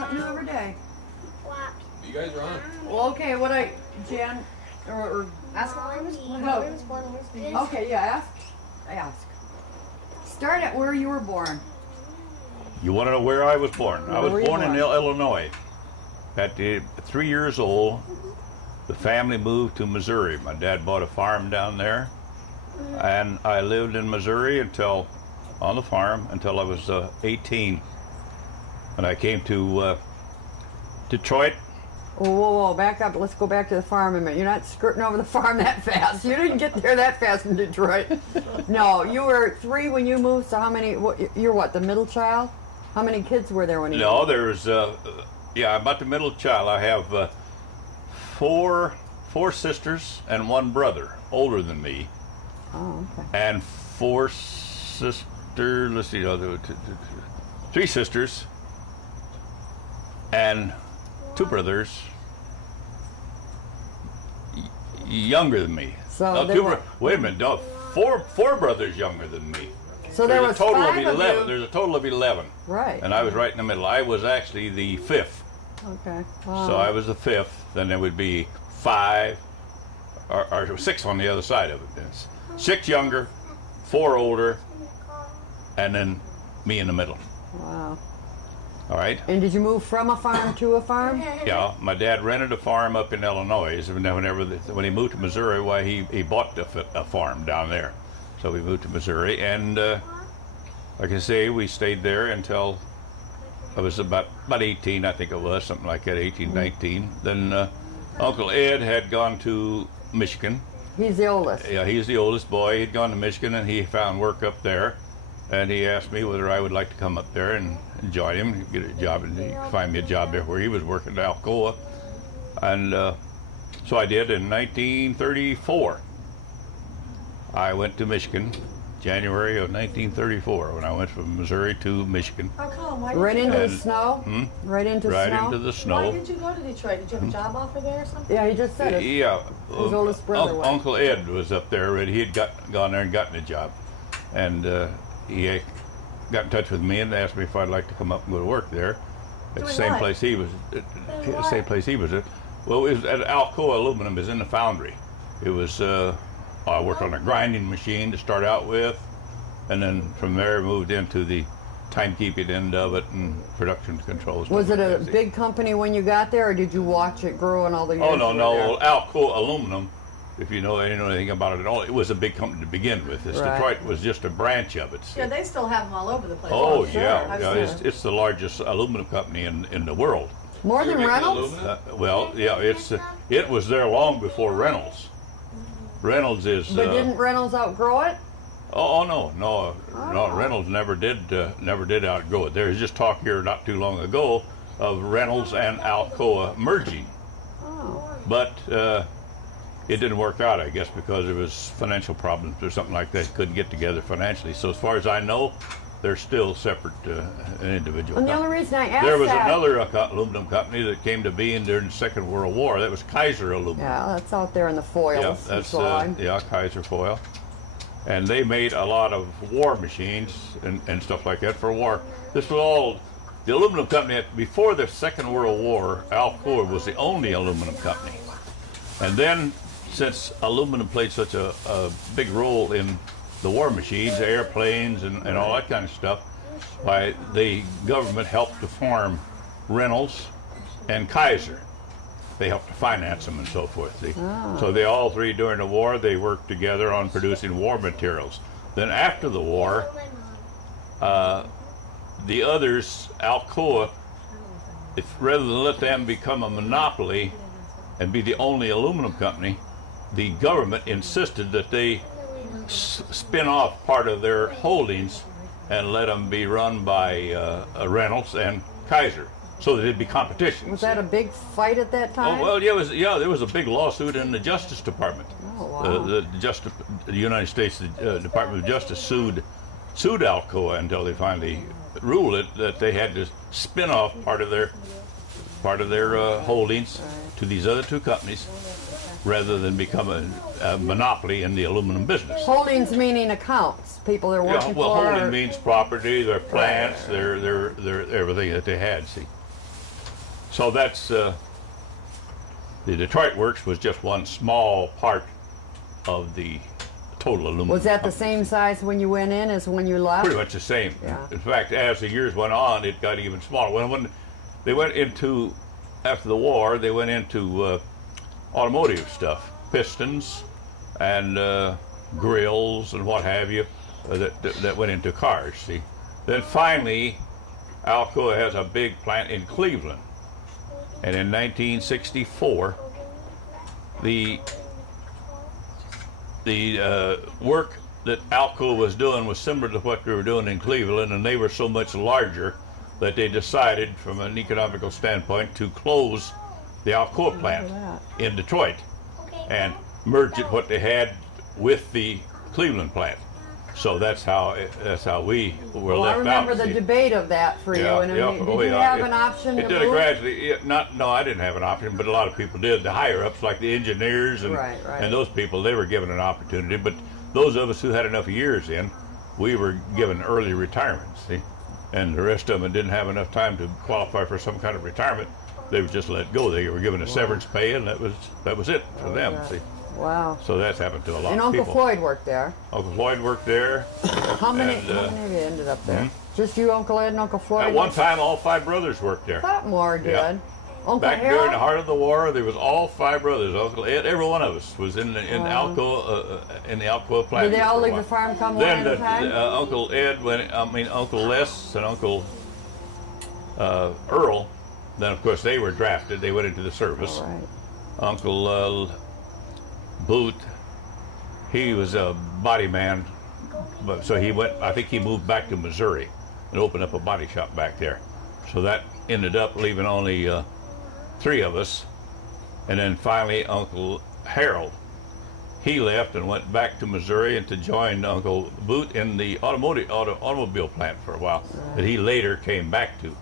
something new every day. You guys are on. Well, okay, Jan, or Ask him where he was born. No. Where he was born and where's he okay, yeah, ask. Start at where you were born. You want to know where I was born? I was Where were you born in born? Illinois. At 3 years old, the family moved to Missouri. My dad bought a farm down there, and I lived in Missouri on the farm until I was 18. And I came to Detroit. Whoa, back up. Let's go back to the farm a minute. You're not skirting over the farm that fast. You didn't get there that fast in Detroit. No, you were 3 when you moved, so how many, you're what, the middle child? How many kids were there when you moved? No, there was, I'm about the middle child. I have four sisters and 1 brother, older than me. Oh, okay. And 4 sisters, let's see, 3 sisters and 2 brothers younger than me. So wait a minute, no, 4 brothers younger than me. So there was a total 5 of 11. you. There's a total of 11. Right. And I was right in the middle. I was actually the 5th. Okay. So I was the 5th. Then there would be 5 or 6 on the other side of it. It's 6 younger, 4 older, and then me in the middle. Wow. All right. And did you move from a farm to a farm? Yeah, my dad rented a farm up in Illinois. And when he moved to Missouri, why he bought a farm down there. So we moved to Missouri, and like I say, we stayed there until I was about 18, I think it was, something like that, 18, 19. Then Uncle Ed had gone to Michigan. He's the oldest. Yeah, he's the oldest boy. He'd gone to Michigan, and he found work up there. And he asked me whether I would like to come up there and join him, get a job, and he find me a job there where he was working at Alcoa. And so I did in 1934. I went to Michigan, January of 1934, when I went from Missouri to Michigan. How come? Why Right did you into go? the snow? Right into Right snow? into the Why snow. did you go to Detroit? Did you have a job offer there or something? Yeah, he just said it. Yeah. His oldest brother went. Uncle Ed was up there already. He had gone there and gotten a job. And he got in touch with me and asked me if I'd like to come up and go to work there at the same place he was at. Well, it was at Alcoa Aluminum. It was in the foundry. It was, I worked on a grinding machine to start out with, and then from there moved into the timekeeping end of it and production controls. Was it a big company when you got there, or did you watch it grow in all the years? Oh, you were no. there? Alcoa Aluminum, if you know anything about it at all, it was a big company to begin with. Right. Detroit was just a branch of it. Yeah, they still have them all over the place. Oh, sure. yeah. It's the largest aluminum company in the world. More than You're making Reynolds? aluminum? Well, yeah, it was there long before Reynolds. Reynolds is. But didn't Reynolds outgrow it? No. Reynolds never did outgrow it. There was just talk here not too long ago of Reynolds and Alcoa merging, Oh. but it didn't work out, I guess, because there was financial problems or something like that. Couldn't get together financially. So as far as I know, they're still separate individual. And the only companies. reason I asked There was that, another aluminum company that came to be during the Second World War. That was Kaiser Aluminum. yeah, that's out there in the foils. Yeah, that's that's Kaiser foil, and they made a lot of war machines and stuff like that for war. This was all the aluminum company before the Second World War. Alcoa was the only aluminum company, and then since aluminum played such a big role in the war machines, airplanes, and all that kind of stuff, the government helped to form Reynolds and Kaiser. They helped to finance them and so forth. See? So they all three during the war, they worked together on producing war materials. Then after the war, the others, Alcoa, rather than let them become a monopoly and be the only aluminum company, the government insisted that they spin off part of their holdings and let them be run by Reynolds and Kaiser, so that it'd be competition. Was that a big fight at that time? Oh well, yeah, there was a big lawsuit in the Justice Department. Oh, wow. The United States Department of Justice sued Alcoa until they finally ruled it that they had to spin off part of their holdings to these other 2 companies, rather than become a monopoly in the aluminum business. Holdings meaning accounts, people they're working Well, for. holding means property, their plants, their everything that they had. See, So that's the Detroit Works was just one small part of the total aluminum. Was that the company. same size when you went in as when you left? Pretty much the same. Yeah. In fact, as the years went on, it got even smaller. When they went into, after the war, they went into automotive stuff, pistons and grills and what have you, that went into cars, see. Then finally, Alcoa has a big plant in Cleveland. And in 1964, the work that Alcoa was doing was similar to what we were doing in Cleveland, and they were so much larger that they decided, from an economical standpoint, to close the Alcoa plant in Detroit and merge it what they had with the Cleveland plant. So that's how we were Well, left I remember out. the see. debate of that for you. Yeah, And yeah. did Oh, you yeah. have an option It to did it move? gradually. No, I didn't have an option, but a lot of people did. The higher ups, like the engineers and Right. and those people, they were given an opportunity. But those of us who had enough years in, we were given early retirement. See, and the rest of them didn't have enough time to qualify for some kind of retirement. They were just let go. They were given a severance pay, and that was it for them. yeah. See, Wow. so that's happened to a lot And of Uncle people. Floyd worked there. Uncle Floyd worked there. How many And, of you ended up there? Just you, Uncle Ed, and Uncle Floyd? At one time, all 5 brothers worked there. I thought more did. Yeah. Uncle Back Harold? during the heart of the war, there was all 5 brothers. Uncle Ed, every one of us was in Alcoa in the Alcoa plant. Did they all for a leave while. the farm come one Then at a time? Uncle Ed, Uncle Les and Uncle Earl. Then of course they were drafted. They went into the service. All right. Uncle Boot, he was a body man, but so he went. I think he moved back to Missouri and opened up a body shop back there. So that ended up leaving only 3 of us, and then finally Uncle Harold, he left and went back to Missouri and to join Uncle Boot in the automobile plant for a while. But he later came back to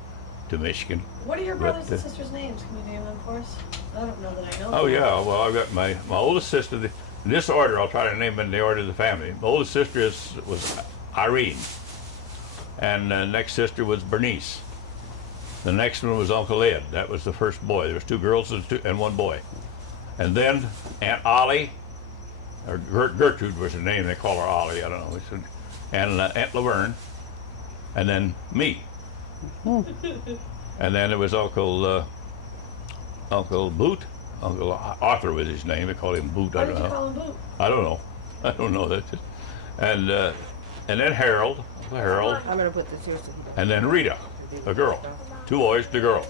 Michigan. What are your But, brothers and sisters' names? Can you name them for us? I don't know that I know Oh them. yeah, well I've got my oldest sister. In this order, I'll try to name them in the order of the family. My oldest sister was Irene, and the next sister was Bernice. The next one was Uncle Ed. That was the first boy. There was 2 girls and 1 boy. And then Aunt Ollie, or Gertrude was her name. They call her Ollie. I don't know. And Aunt Laverne, and then me. And then it was Uncle Boot. Uncle Arthur was his name. They called him Boot. Why I did don't you know. call him Boot? I don't know. I don't know that. And then Harold, Uncle Harold, I'm gonna put this here so he doesn't. and then Rita, a girl. 2 boys, the girl.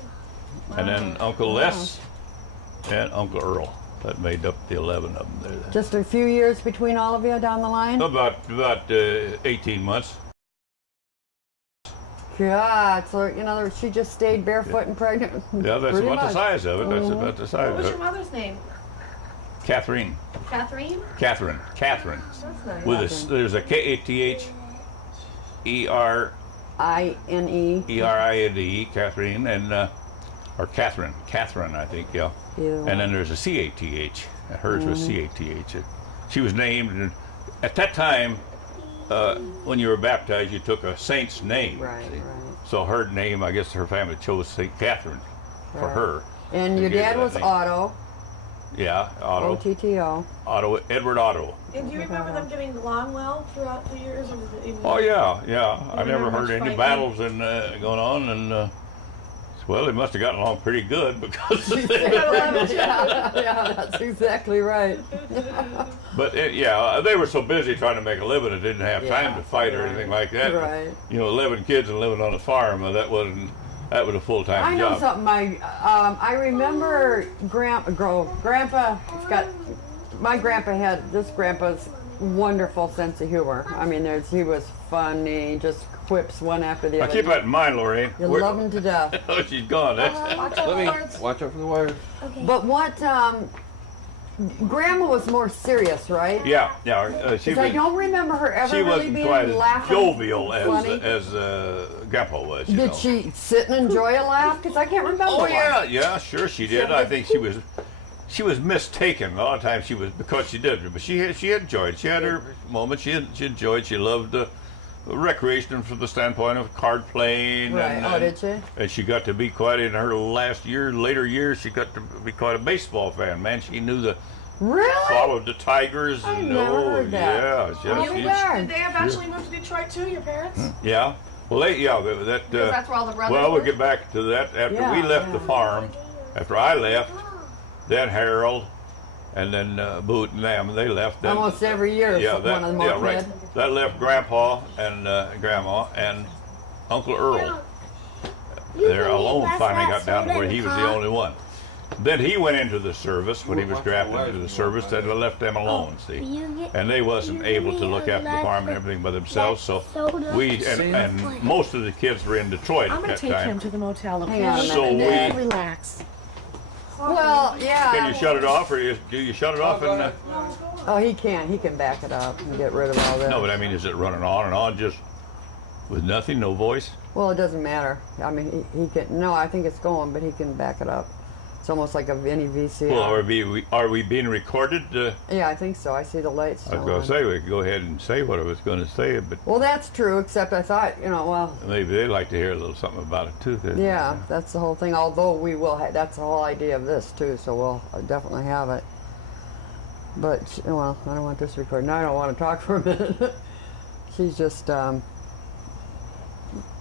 And then Uncle Les and Uncle Earl. That made up the 11 of them there. Just a few years between all of you down the line? About 18 months. God, so she just stayed barefoot and pregnant. Yeah, that's Pretty about the much. size of it. That's about the size What of was it. your mother's name? Catherine. Catherine? Catherine. That's nice. With there's a INE. K-A-T-H-E-R-I-N-E, Catherine, and or Catherine, I think, yeah. Either And then there's a C-A-T-H. Hers was C-A-T-H. She was named, and at that time, when you were baptized, you took a saint's name. Right, see? right. So her name, I guess her family chose St. Catherine for Right. her. And They your gave her dad that was name. Otto, Yeah, Otto. O-T-T-O. Otto, Edward Otto. And do you remember them getting along well throughout the years? Or was it even Oh yeah, yeah. I You never remember heard much any fighting? battles going on, and well, they must have gotten along pretty good because. yeah, that's exactly right. But yeah, they were so busy trying to make a living, it didn't have time Yeah, to fight or right, anything like that. right. 11 kids and living on a farm, that was a full-time I know job. something. I remember Grandpa. My grandpa had this grandpa's wonderful sense of humor. I mean, he was funny, just quips one after the Now other. keep that in mind, Lorraine. You love him to death. Oh, she's gone. That's Watch out, Lawrence. Watch out for the wires. But what? Grandma was more serious, right? yeah. She 'Cause I was. don't remember her ever She really wasn't being quite as laughing. jovial funny. as Grandpa was. You Did know. she sit and enjoy a laugh? Because I can't remember. Oh one. yeah, sure she did. I think she was mistaken a lot of times. Because she did, but she enjoyed. She had her moments. She enjoyed. She loved recreation from the standpoint of card playing. Right. Oh, did she? And she got to be quite, in her later years, she got to be quite a baseball fan. Man, she knew Really? followed the Tigers. I And, never heard that. Yeah, Oh, my darn. Did they eventually move to Detroit too, your parents? yeah. Well, Because that's where all the brothers well, we'll were? get back to that after Yeah, we left the yeah. farm. After I left, then Harold, and then Boot and them, they left. Then, Almost every year, yeah, one of them yeah, right. kid. That left Grandpa and Grandma and Uncle Earl. They're alone. Finally got down to where he was the only one. Then he went into the service when he was drafted into the service. That left them alone. See, and they wasn't able to look after the farm and everything by themselves. So we and most of the kids were in Detroit I'm at gonna that take him time. to the motel. Hang on a Okay? So minute, we- Dad. Relax. Well, yeah. Can you shut it off, or do you shut it off? And Oh, he can. He can back it up and get rid of all that. no, but I mean, is it running on and on just with nothing, no voice? Well, it doesn't matter. I mean, he can. No, I think it's going, but he can back it up. It's almost like any VCR. Well, are we being recorded? Yeah, I think so. I see the lights. I was going to say we could go ahead and say what I was going to say, but Well, that's true. Except I thought, well, maybe they'd like to hear a little something about it too. yeah, that's the whole thing. Although we will. That's the whole idea of this too. So we'll definitely have it. But well, I don't want this recorded. Now I don't want to talk for a minute. She's just.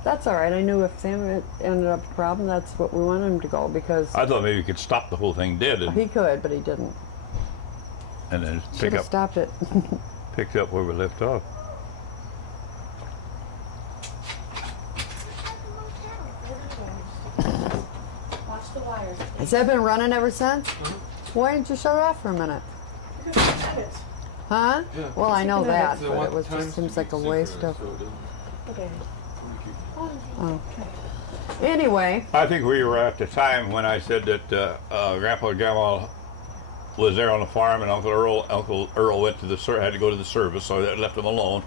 That's all right. I knew if Sam ended up a problem, that's what we wanted him to go because I thought maybe you could stop the whole thing dead and he could, but he didn't. then Should have stopped it. pick up where we left off. Watch the wires. Has that been running ever since? Why didn't you shut it off for a minute? Because you have it. Huh? Yeah. Well, I know that, So but what it was times just do seems you like a sit waste there of. so it doesn't- Okay. Oh. Anyway, I think we were at the time when I said that Grandpa and Grandma was there on the farm, and Uncle Earl went to had to go to the service, so that left them alone.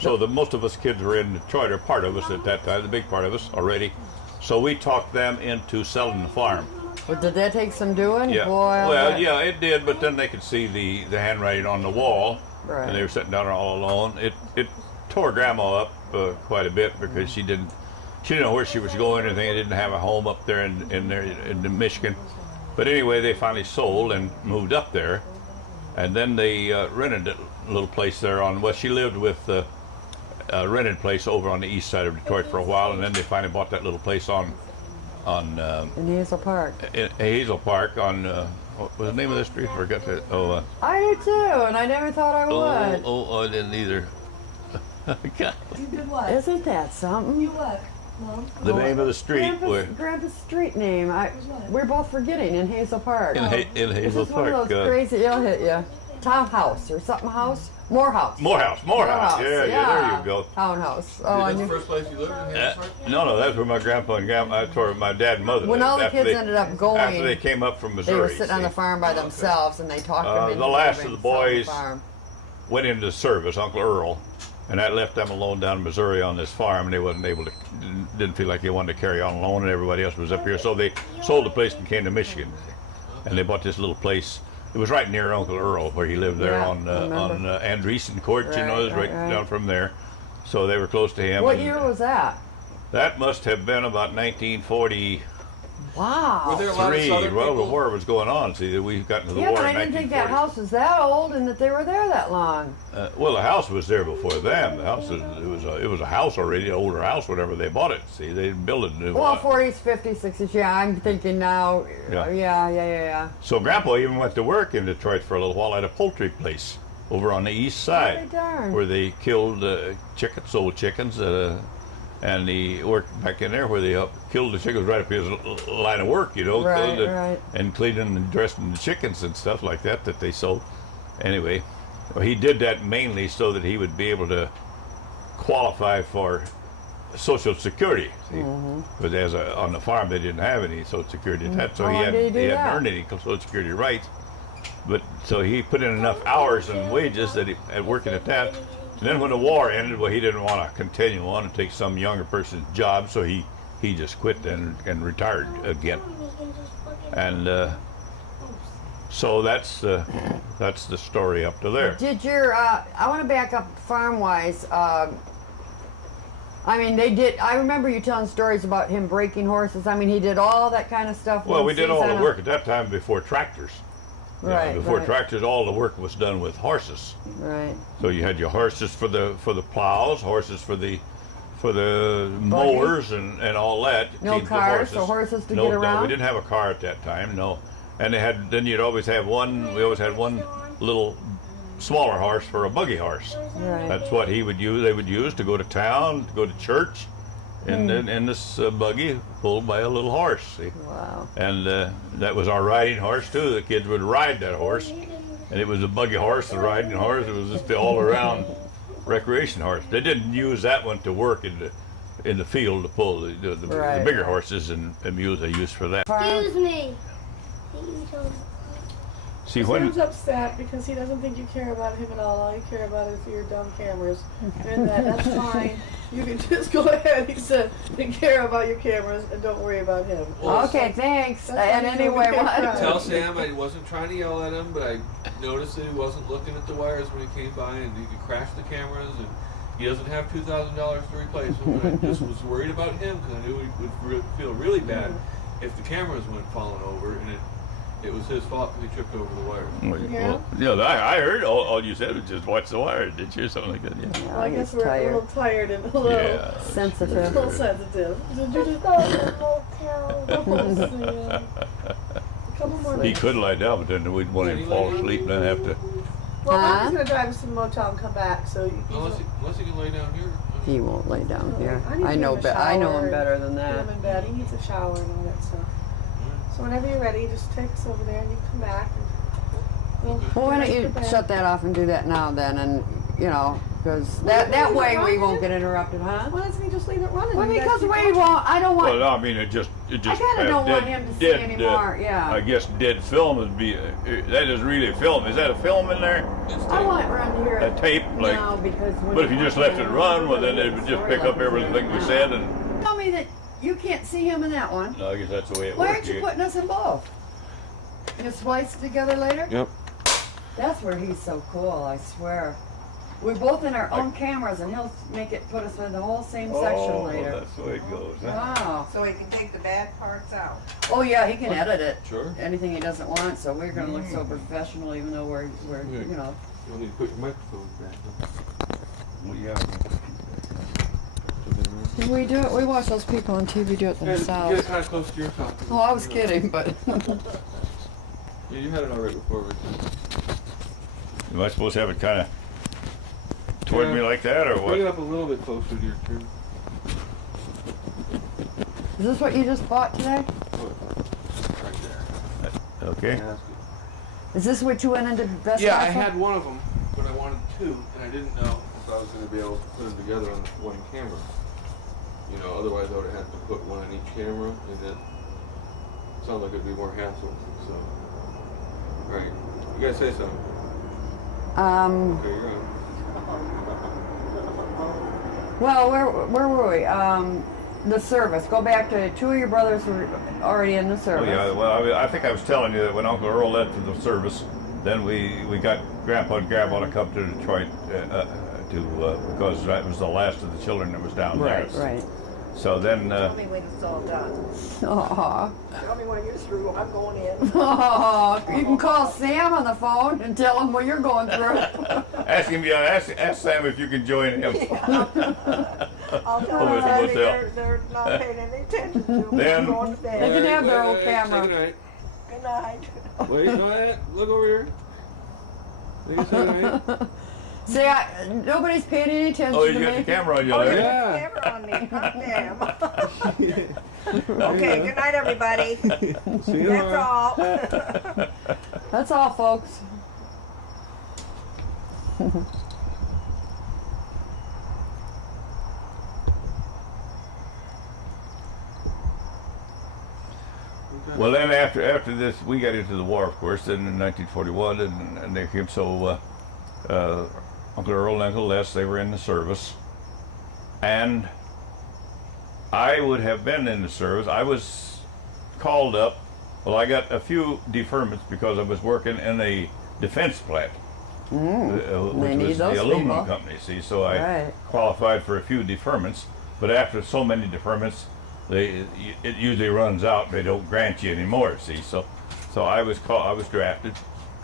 So most of us kids were in Detroit, or part of us at that time, the big part of us already. So we talked them into selling the farm. well, did that take some doing? Yeah. Boy, I'll well, bet. yeah, it did, but then they could see the handwriting on the wall, Right. and they were sitting down all alone. It tore Grandma up quite a bit because she didn't know where she was going or anything. They didn't have a home up there in Michigan. But anyway, they finally sold and moved up there, and then they rented a little place there she lived with a rented place over on the east side of Detroit for a while, and then they finally bought that little place on In Hazel Park. in Hazel Park on what was the name of the street? I forgot that. I did too, and I never thought I would. I didn't either. God. You did what? Isn't that something? You what, Mom? The name of the street Grandpa's street name. We're both forgetting in Hazel Park. in This Hazel is one Park. of those crazy. It'll hit you. Townhouse or something house. Morehouse. Morehouse. Yeah, there you go. Townhouse. Oh, Is I that the knew. first place you lived in? Hazel Park? No, that's where my grandpa and grandma, that's where my dad and mother When lived. all the After kids they- ended up going, after they came up from Missouri. they were sitting on the see. farm by themselves, and they talked them into the last moving of the to sell boys farm. went into service, Uncle Earl, and that left them alone down in Missouri on this farm, and they wasn't able to, didn't feel like they wanted to carry on alone, and everybody else was up here, so they sold the place and came to Michigan, and they bought this little place. It was right near Uncle Earl, where he lived there Yeah, on remember. Andreessen Court, you know, it was right down from there. So they were close to him. What and year was that? that must have been about 1943. Wow. Were there a lot of Southern Well, the people? war was going on. See, we got into the Yeah, war but I in didn't think that 1940. house was that old and that they were there that long. Well, the house was there before them. The house it was a house already, an older house. Whenever they bought it, see, they didn't build it new. Well, 40s, 50s, 60s. Yeah, I'm thinking now. Yeah. Yeah. So Grandpa even went to work in Detroit for a little while at a poultry place over on the east side, Oh, darn. where they killed chickens, sold chickens, and he worked back in there where they killed the chickens right up his line of work, you know, Right, killed right. and cleaning and dressing the chickens and stuff like that they sold. Anyway, he did that mainly so that he would be able to qualify for Social Security. See? Because on the farm they didn't have any Social Security at that, so How long did he do hadn't that? earned any Social Security rights. But so he put in enough hours and wages that he at working at that. And then when the war ended, well, he didn't want to continue on and take some younger person's job, so he just quit and retired again. And so that's the story up to there. Did your? I want to back up farm wise. I mean, they did. I remember you telling stories about him breaking horses. I mean, he did all that kind of stuff. Well, one we did all the season. work at that time before tractors. You know, Right. before right, tractors, all the work was done with horses. Right. So you had your horses for the plows, horses for the mowers and all that. to No keep the cars for horses. horses to No, get no, around. we didn't have a car at that time. No, and then you'd always have one. We always had one little smaller horse for a buggy horse. Right. That's what he would use. They would use to go to town, to go to church, and then in this buggy pulled by a little horse. See? Wow. And that was our riding horse too. The kids would ride that horse, and it was a buggy horse, a riding horse. It was just the all-around recreation horse. They didn't use that one to work in the field to pull the Right. bigger horses and mule they used for that. Excuse me. See when Sam's upset because he doesn't think you care about him at all. All you care about is your dumb cameras. And that's fine. You can just go ahead, he said, and care about your cameras and don't worry about him. Well, Okay, thanks. That's And why he's anyway, over here what? crying. Tell Sam I wasn't trying to yell at him, but I noticed that he wasn't looking at the wires when he came by, and he could crash the cameras, and he doesn't have $2,000 to replace them. And I just was worried about him because I knew he would feel really bad if the cameras went falling over, and it was his fault because he tripped over the wires. well, yeah, I heard all you said was just watch the wire. Did you something like that? Yeah. Well, I guess he's we're a tired. little tired and a little, Yeah. a Sensitive. little sensitive. Did you just a couple more He minutes. could lie down, but then we'd want him to fall asleep and then have to. Well, Huh? Mama's gonna drive us to the motel and come back, so Unless he can lay down here. He won't lay down here. I need to I give know. him a I know shower him and better than put that. him in bed. He needs a shower and all that stuff. So whenever you're ready, just take us over there and you can come back. And Well, why don't you shut that off and do that now then, and you know, because that way we won't get interrupted, huh? Why doesn't he just leave it running? Well, You guys because keep we watching. won't. I don't want. Well, no, I mean it just. I kinda don't want him to see anymore, yeah. I guess dead film would be. That is really a film. Is that a film in there? I want Ron to hear A it tape, like. now because. When But if you just left it run, well, then it would just pick up everything we said, and Tell me that you can't see him in that one. no, I guess that's the way it Why works. aren't you putting us in both? You splice it together later? Yep. That's where he's so cool, I swear. We're both in our own cameras, and he'll put us in the whole same section Oh, later. that's the way it goes. Huh? Wow. So he can take the bad parts out. Oh yeah, he can edit it. Sure. Anything he doesn't want, so we're gonna look so professional, even though we're you know. You'll need to put your microphone back. Well, yeah. We do it. We watch those people on TV do it Get it themselves. kind of close to your top. Oh, I was kidding, but Yeah, you had it all right before. Right? Am I supposed to have it kind of toward me like that, or Bring it what? up a little bit closer to your tree. is this what you just bought today? Right there. Okay. Yeah, that's good. Is this what you went into Best Yeah, Buy I for? had one of them, but I wanted two, and I didn't know if I was going to be able to put them together on one camera. You know, otherwise I would have had to put one on each camera, and then it sounds like it'd be more hassle. So, right, you guys say something. Okay, you're on. Well, where were we? The service. Go back to two of your brothers were already in the Oh, service. yeah, well, I think I was telling you that when Uncle Earl left for the service, then we got Grandpa and Grandma to come to Detroit because that was the last of the children that was down Right, there. right. So then, Tell me when it's all done. Aw. Tell me when you're through. I'm going in. Oh, you can call Sam on the phone and tell him what you're going through. ask him. Yeah, ask Sam if you can join him. I'll tell Over at the them motel. they're not paying any attention to me. Then- I'm going to They bed. can have their own Good camera. night. Good night. Wait, go ahead. Look over here. They can say night. See, nobody's paying any attention Oh, to you got the me. camera on you Oh, you there. Yeah. got the camera on me. Hot damn. Okay, good night, everybody. See you That's tomorrow. all. That's all, folks. Well, then after this, we got into the war, of course, then in 1941, and they came. So Uncle Earl and Uncle Les, they were in the service, and I would have been in the service. I was called up. Well, I got a few deferments because I was working in a defense plant, which They need was those the aluminum people. company. See, so I Right. qualified for a few deferments. but after so many deferments, it usually runs out. They don't grant you anymore. See, so I was drafted.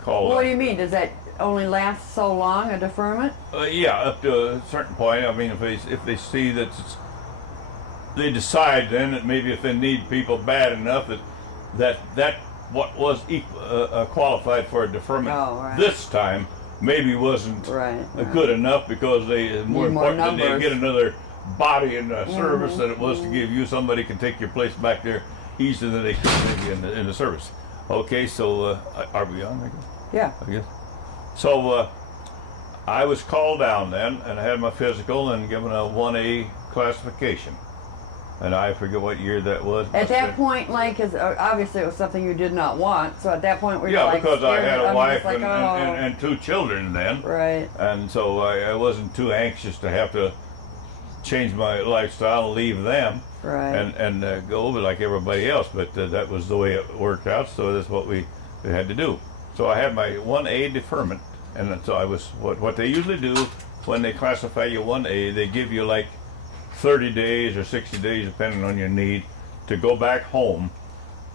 Well, what do you mean? Does that only last so long, a deferment? Yeah, up to a certain point. I mean, if they see that they decide then that maybe if they need people bad enough that what was qualified for a deferment this time maybe wasn't good enough, because they more important they get another body in the service than it was to give you somebody can take your place back there easier than they could maybe in the service. Okay, so are we on? I guess? Yeah. I guess. So I was called down then, and I had my physical and given a 1A classification. And I forget what year that was. At that point, like, cause obviously it was something you did not want. So at that point, were you like, because I had a wife like, and 2 children then. Right. And so I wasn't too anxious to have to change my lifestyle and leave them. Right. And go over like everybody else. But that was the way it worked out. So that's what we had to do. So I had my 1A deferment, and so I was what they usually do when they classify you 1A, they give you like 30 days or 60 days, depending on your need, to go back home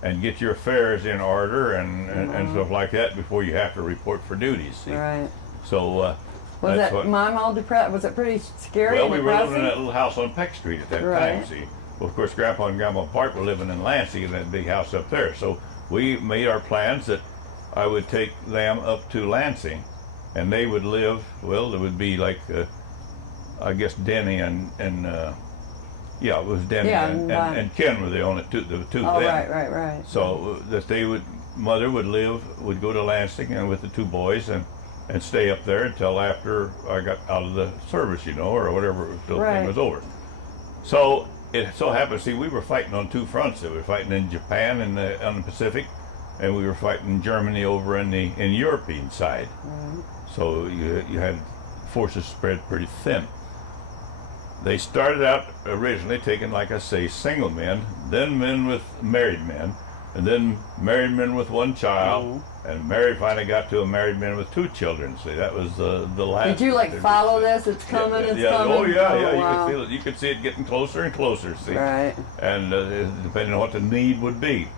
and get your affairs in order and stuff like that before you have to report for duties. See? Right. So was that Mom all depressed? Was it pretty scary? Well, we were living in that little house on Peck Street at that time. See, well, of course, Grandpa and Grandma Park were living in Lansing in that big house up there. So we made our plans that I would take them up to Lansing, and they would live. Well, it would be like. I guess Denny and yeah, it was Denny and Ken were the only two then. Right. So that Mother would go to Lansing and with the 2 boys and stay up there until after I got out of the service, or whatever the thing was over. So it so happened, see, we were fighting on 2 fronts. We were fighting in Japan on the Pacific, and we were fighting in Germany over in the European side. So you had forces spread pretty thin. They started out originally taking, like I say, single men, then men with married men, and then married men with 1 child, and finally got to a married man with 2 children. See, that was the last. Did you follow this? It's coming. It's coming. Oh yeah. You could feel it. You could see it getting closer and closer. See. Right. And depending on what the need would be.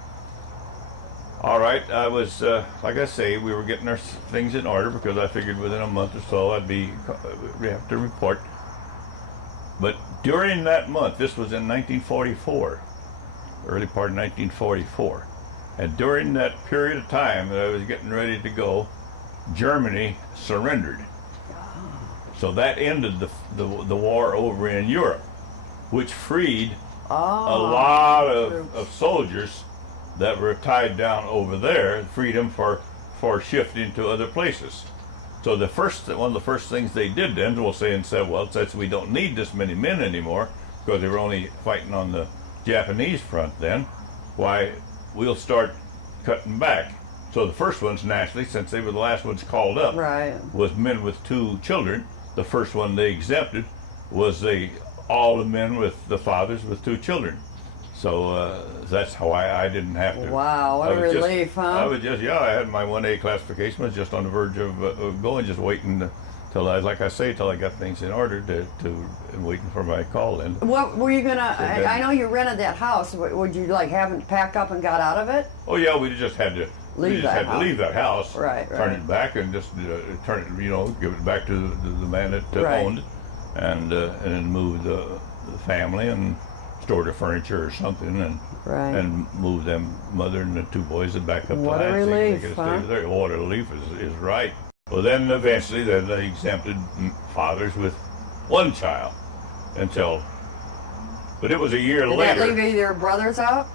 All right, I was like I say, we were getting our things in order because I figured within a month or so we have to report. But during that month, this was in 1944, early part of 1944, and during that period of time that I was getting ready to go, Germany surrendered. So that ended the war over in Europe, which freed a lot of soldiers that were tied down over there, freed them for shifting to other places. So one of the first things they did then was said, well, since we don't need this many men anymore, because they were only fighting on the Japanese front then, why, we'll start cutting back. So the first ones, naturally, since they were the last ones called up, was men with 2 children. The first one they exempted was all the men with the fathers with 2 children. So that's how I didn't have to. Wow, what a relief, huh? I was I had my 1A classification, was just on the verge of going, just waiting till I got things in order and waiting for my call in. What were you gonna, I know you rented that house, would you have it pack up and got out of it? Oh yeah, we just had to leave that house. Right. Turn it back and just turn it, give it back to the man that owned it, and then move the family and store the furniture or something, and move them, Mother and the 2 boys, back up to Lansing. What a relief, huh? What a relief is right. Well, then eventually they exempted fathers with 1 child but it was a year later. Did that leave either brothers out?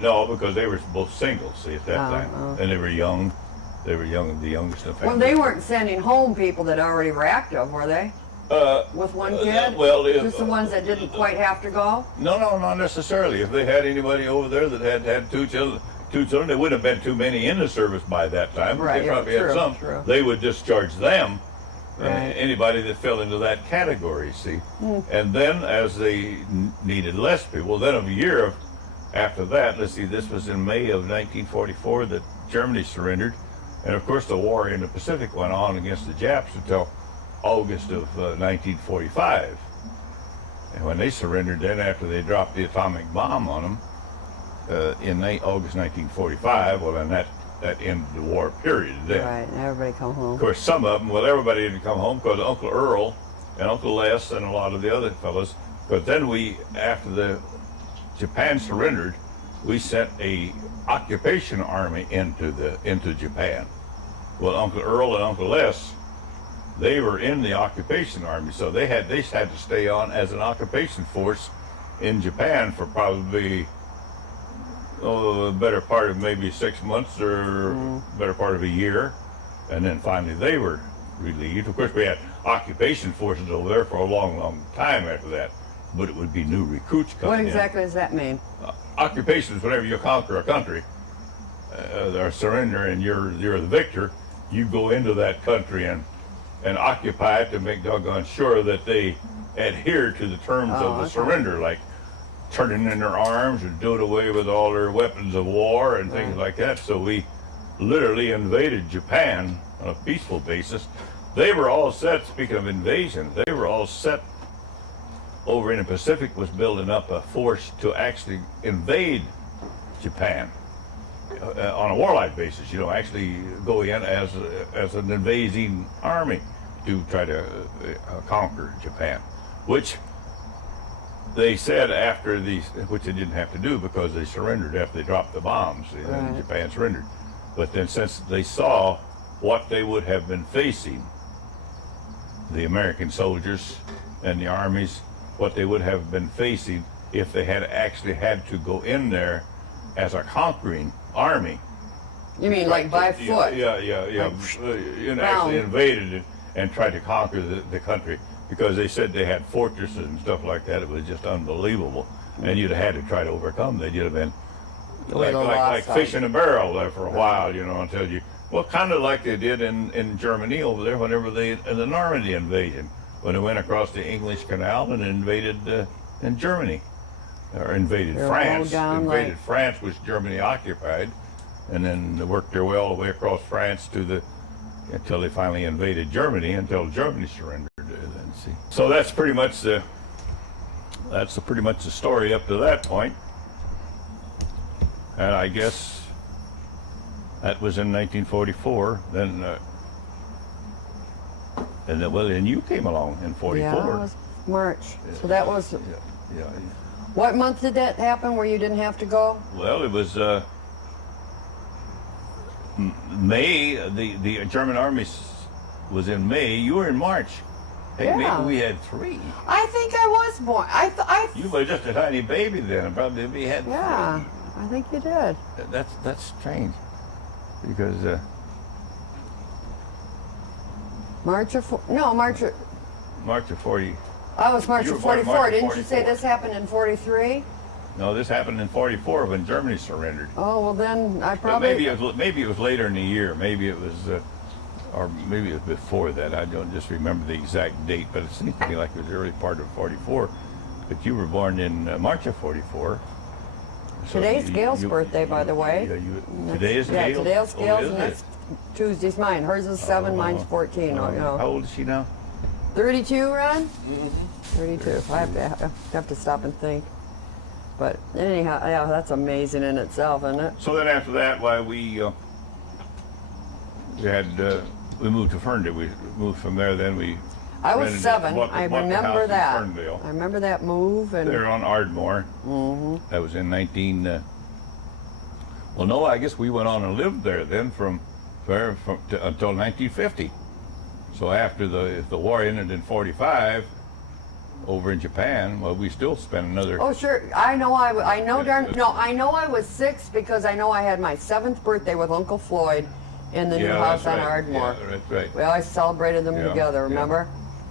No, because they were both single, see, at that time. And they were young. The youngest of the family. Well, they weren't sending home people that already were active, were they? With 1 kid? Just the ones that didn't quite have to go? No, not necessarily. If they had anybody over there that had 2 children, there wouldn't have been too many in the service by that time. Right, they probably had some. True. They would discharge them, anybody that fell into that category, see. And then as they needed less people, then a year after that, let's see, this was in May of 1944 that Germany surrendered. And of course the war in the Pacific went on against the Japs until August of 1945. And when they surrendered, then after they dropped the atomic bomb on them in August 1945, well, then that ended the war period then. Right, and everybody come home. Of course, some of them, well, everybody didn't come home because Uncle Earl and Uncle Les and a lot of the other fellas. But then after the Japan surrendered, we sent a occupation army into Japan. Well, Uncle Earl and Uncle Les, they were in the occupation army, so they had to stay on as an occupation force in Japan for probably a better part of maybe 6 months or better part of a year, and then finally they were relieved. Of course, we had occupation forces over there for a long, long time after that, but it would be new recruits coming What in. exactly does that mean? Occupation is whenever you conquer a country, or surrender, and you're the victor, you go into that country and occupy it to make doggone sure that they adhere to the terms of the surrender, like turning in their arms and doing away with all their weapons of war and things like that. So we literally invaded Japan on a peaceful basis. They were all set, speaking of invasion, they were all set over in the Pacific, was building up a force to actually invade Japan on a warlike basis, actually go in as an invading army to try to conquer Japan, which they said after which they didn't have to do because they surrendered after they dropped the bombs, and Japan surrendered. But then since they saw what they would have been facing, the American soldiers and the armies, what they would have been facing if they had actually had to go in there as a conquering army. You mean like by foot? Yeah. And actually invaded it and tried to conquer the country, because they said they had fortresses and stuff like that. It was just unbelievable. And you'd have had to try to overcome that. You'd have been like fish in a barrel there for a while, until you, well, kind of like they did in Germany over there whenever in the Normandy invasion, when they went across the English Canal and invaded in Germany, or invaded France. Invaded France, which Germany occupied, and then they worked their way all the way across France until they finally invaded Germany, until Germany surrendered. So that's pretty much the story up to that point. And I guess that was in 1944. Then and you came along in 44. Yeah, it was March. So that was. Yeah. What month did that happen where you didn't have to go? Well, it was May. The German army was in May. You were in March. Hey, maybe we had 3. I think I was born. You were just a tiny baby then. Probably we had 3. Yeah, I think you did. That's strange, because March of 40. I was March of 44. Didn't you say this happened in 43? No, this happened in 44 when Germany surrendered. Oh, well then I But probably. maybe it was later in the year. Maybe it was, or maybe it was before that. I don't just remember the exact date, but it seems to me like it was the early part of 44. But you were born in March of 44. So Today's Gail's birthday, by the way. Today is Gail's? Today's Gail's, is and it? that's Tuesday's mine. Hers is 7, mine's 14. How old is she now? 32, Ron? 32. I have to stop and think. But anyhow, yeah, that's amazing in itself, isn't it? So then after that, we moved to Ferndale. We moved from there. Then we. I was 7. Bought I the remember house in that. Ferndale. I remember that move. And There on Ardmore. That was in 19. Well, no, I guess we went on and lived there then until 1950. So after the war ended in 45, over in Japan, well, we still spent another. Oh, sure. I know I was 6 because I know I had my 7th birthday with Uncle Floyd in the new house on Ardmore. Yeah, that's right. We always celebrated them together, remember?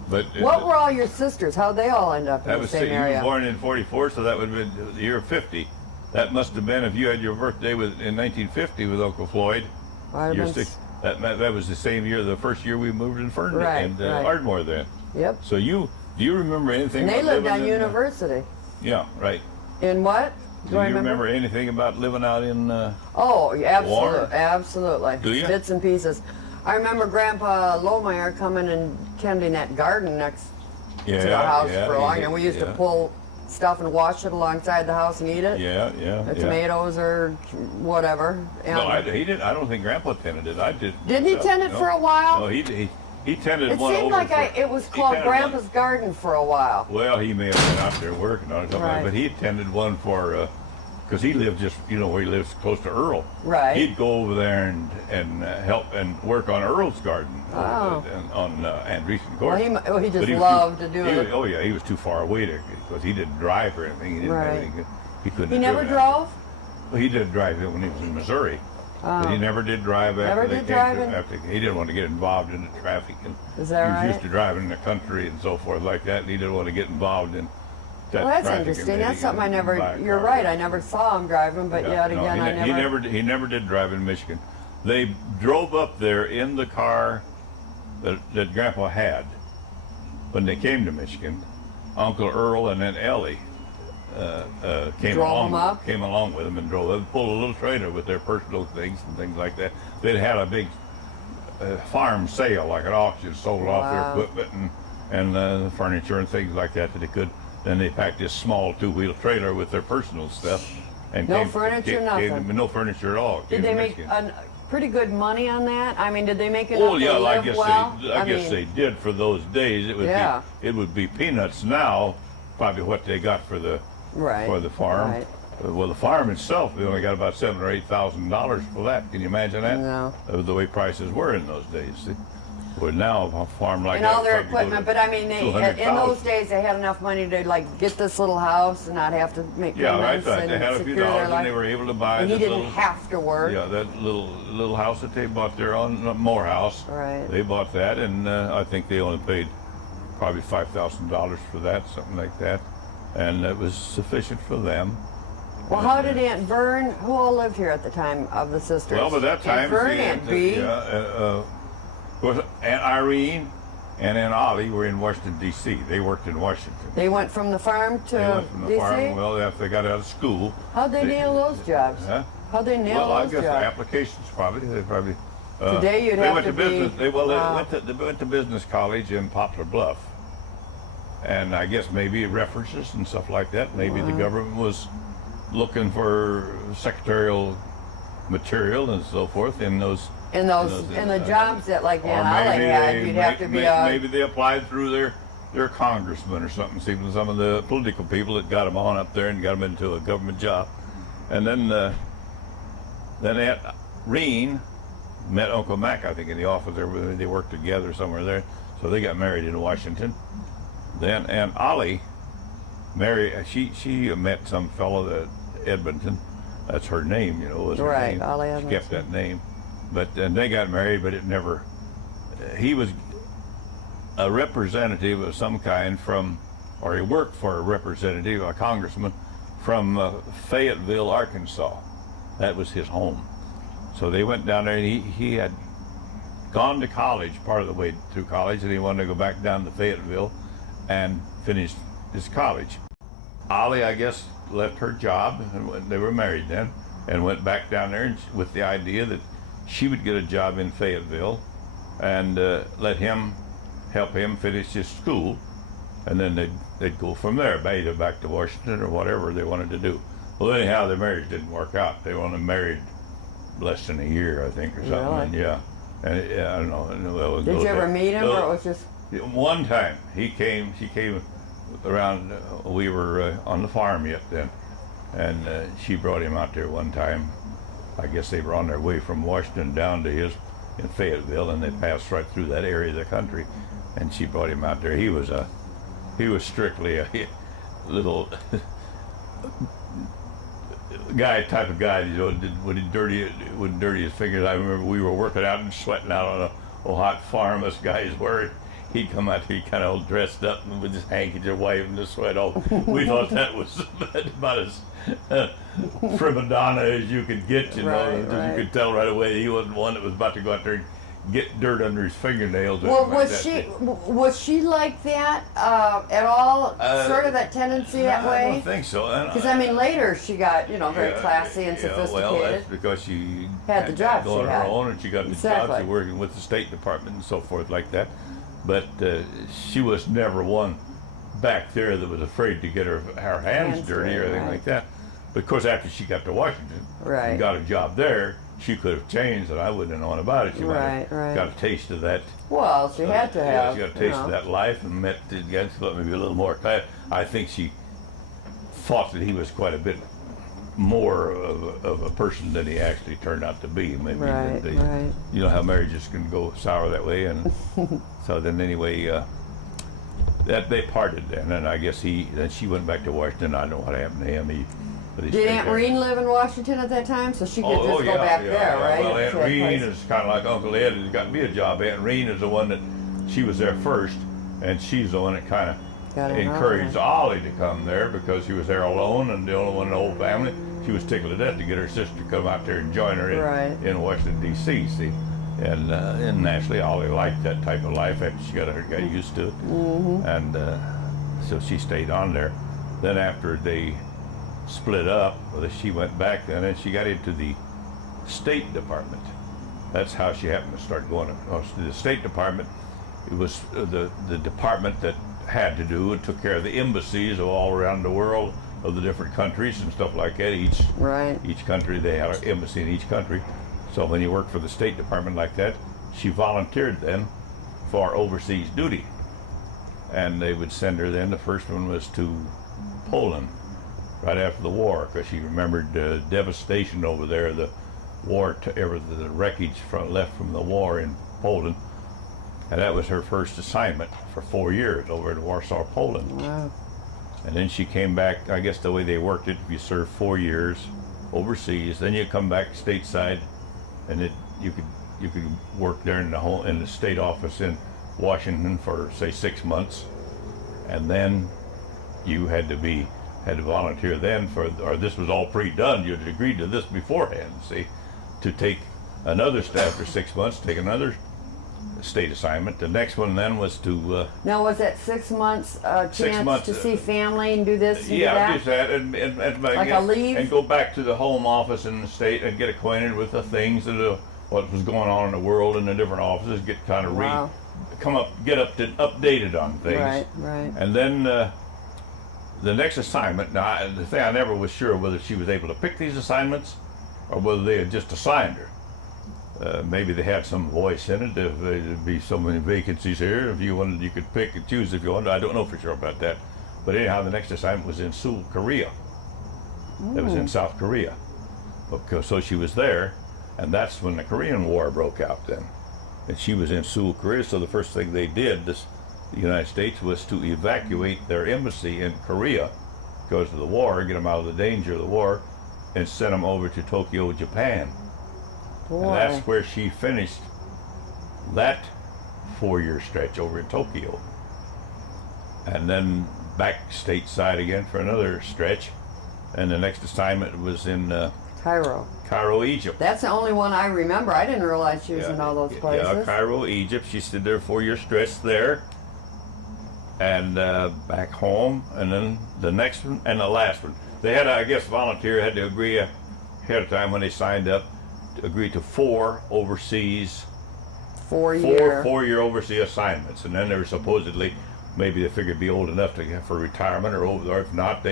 But What were all your sisters? How'd they all end up in the same you area? were born in 44, so that would have been the year 50. That must have been if you had your birthday in 1950 with Uncle Floyd. Might have Year been 6. That was the same year, the first year we moved in Ferndale and right. Ardmore then. Yep. So do you remember anything? And they about lived living on in, University. Yeah, right. In what? Do you remember anything about living out in? Oh, yeah, War? absolutely. Do you? Bits and pieces. I remember Grandpa Lohmeier coming and tending that garden next to the Yeah, house yeah, for a long, yeah, and we used to yeah. pull stuff and wash it alongside the house and eat it. Yeah, The yeah. tomatoes or whatever. And No, he didn't. I don't think Grandpa tended it. I did. didn't he myself, tend it no. for a while? No, he tended It one seemed over like for- it was he called tended one- Grandpa's Garden for a while. Well, he may have been out there working on it, something like Right. but he tended one for, because he lived just, where he lives close to Earl. Right. He'd go over there and help and work on Earl's garden Oh. and on Andreessen Well, Court. he just But was loved too, to do he it. was- oh yeah, he was too far away because he didn't drive or anything. He didn't have Right. anything. He couldn't. He have never driven out drove? there. Well, he did drive when he was in Missouri. But he never did drive after Never they did came drive to, in- after he didn't want to get involved in the traffic and Is that he was right? used to driving in the country and so forth like that and he didn't want to get involved in that Well, that's traffic interesting. and That's something I never. buy a You're car. right. I never saw him driving, but Yeah, yet no, again, I never. he never did drive in Michigan. They drove up there in the car that Grandpa had when they came to Michigan. Uncle Earl and then Ellie Drove 'em up? came along with them and drove them, pulled a little trailer with their personal things and things like that. They'd had a big farm sale, like an auction, sold off their Wow. equipment and furniture and things like that they could. Then they packed this small two-wheel trailer with their personal stuff. And No furniture, nothing? no furniture at all. Did came they to make Michigan. pretty good money on that? I mean, did they make enough Oh to yeah, live I guess well? I guess they did for those days. It would Yeah. be it would be peanuts now, probably what they got for the Right. farm. Right. Well, the farm itself, they only got about $7,000 or $8,000 for that. Can you imagine that? No. The way prices were in those days. See? Where now a farm like And that all their would probably go equipment, to but I mean, in 200,000. those days they had enough money to like get this little house and not have to make Yeah, right. payments Right. They and had a few secure their dollars, and life. they were able to buy And he this didn't little. have to work. Yeah, that little house that they bought there on Morehouse. Right. They bought that, and I think they only paid probably $5,000 for that, something like that, and it was sufficient for them. Well, how did Aunt Vern? Who all lived here at the time of the sisters? Well, by that time, Aunt Vern, see, Aunt Bee. of course, Aunt Irene and Aunt Ollie were in Washington D.C. They worked in Washington. They went from the farm to They went from the DC. farm. Well, after they got out of school. How'd they nail those jobs? Huh? How'd they nail Well, I those guess the jobs? applications probably. They probably. Today you'd they have went to to business. be- They wow. went to business college in Poplar Bluff, and I guess maybe references and stuff like that. Maybe the government was looking for secretarial material and so forth in those. In the jobs that like Or Aunt Ollie maybe had, they you'd have to be maybe they applied through their congressman or something. See, some of the political people that got them on up there and got them into a government job, and then Aunt Reen met Uncle Mac, I think, in the office there. They worked together somewhere there, so they got married in Washington. Then Aunt Ollie married. She met some fellow at Edmonton. That's her name, was her Right, name. Ollie She kept Edmonton. that name. But and they got married, but it never. He was a representative of some kind from, or he worked for a representative, a congressman from Fayetteville, Arkansas. That was his home. So they went down there, and he had gone to college part of the way through college, and he wanted to go back down to Fayetteville and finish his college. Ollie, I guess, left her job, and they were married then, and went back down there with the idea that she would get a job in Fayetteville and let him help him finish his school, and then they'd go from there, either back to Washington or whatever they wanted to do. Well, anyhow, their marriage didn't work out. They were only married less than a year, I think, or something. Really? And I don't know. And, well, Did you ever meet him, or it was just? one time she came around. We were on the farm yet then, and she brought him out there one time. I guess they were on their way from Washington down to his in Fayetteville, and they passed right through that area of the country, and she brought him out there. He was strictly a little type of guy, wouldn't dirty his fingers. I remember we were working out and sweating out on a hot farm. This guy's worried. He'd come out here kind of all dressed up and with his handkerchief wiping the sweat off. We thought that was about as prima donna as you could get, Right, You right. could tell right away he wasn't one that was about to go out there and get dirt under his fingernails. or Well, anything like that. was she like that at all? Sort of that tendency that I don't way? think so. Because I mean, later she got very classy and sophisticated. Well, that's because she Had the job go on she her had. own, and she got the Exactly. jobs working with the State Department and so forth like that. But she was never one back there that was afraid to get her hands dirty or anything right. like that. But of course, after she got to Washington Right. and got a job there, she could have changed, and I wouldn't have known about it. She might Right, have right. got a taste of that. Well, she had to Yeah, have. she got a you taste know. of that life and met the guys, but maybe a little more. I think she thought that he was quite a bit more of a person than he actually turned out to be. Maybe Right, right. You know how marriages can go sour that way, and so then anyway, that they parted then, and I guess then she went back to Washington. I don't know what happened to him. But he Did stayed Aunt there. Reen live in Washington at that time, so she could just go yeah, back yeah, there, yeah. right? Well, Aunt To that Reen place. is kind of like Uncle Ed. Has got me a job. Aunt Reen is the one that she was there first, and she's the one that kind of Got it encouraged all. Ollie to come there because she was there alone and the only one in the whole family. She was tickled to death to get her sister to come out there and join her Right. in Washington D.C. See, and naturally Ollie liked that type of life after she got used to it, and so she stayed on there. Then after they split up, well, she went back then, and she got into the State Department. That's how she happened to start going to the State Department. It was the department that had to do and took care of the embassies of all around the world of the different countries and stuff like that. Right. Each country, they had an embassy in each country. So when you worked for the State Department like that, she volunteered then for overseas duty. And they would send her then, the first one was to Poland right after the war, because she remembered the devastation over there, the war, the wreckage left from the war in Poland. And that was her first assignment for 4 years over in Warsaw, Poland. Wow. And then she came back. I guess the way they worked it, if you served 4 years overseas, then you come back stateside, and you could work there in the state office in Washington for say 6 months, and then you had to volunteer then or this was all pre-done. You had agreed to this beforehand, see, to take another step for 6 months, take another state assignment. The next one then was to Now, was that 6 months chance months, to see family and do this and do yeah, that? just that, and Like a leave? and go back to the home office in the state and get acquainted with the things that what was going on in the world in the different offices. Get kind of Wow. get updated on things. Right, right. And then the next assignment. Now, the thing I never was sure whether she was able to pick these assignments or whether they had just assigned her. Maybe they had some voice in it. If there'd be so many vacancies here, if you wanted, you could pick and choose if you wanted. I don't know for sure about that. But anyhow, the next assignment was in Seoul, Korea. That was in South Korea. So she was there, and that's when the Korean War broke out then. And she was in Seoul, Korea, so the first thing they did, the United States, was to evacuate their embassy in Korea because of the war, get them out of the danger of the war, and send them over to Tokyo, Japan. Boy. And that's where she finished that 4-year stretch over in Tokyo. And then back stateside again for another stretch. And the next assignment was in Cairo. Cairo, Egypt. That's the only one I remember. I didn't realize she was in all those places. Yeah, Cairo, Egypt. She stayed there 4-year stretch there. And back home. And then the next one and the last one. They had, I guess, volunteer had to agree ahead of time when they signed up to agree to 4 overseas, 4-year. 4-year overseas assignments. And then they were supposedly, maybe they figured be old enough for retirement, or if not,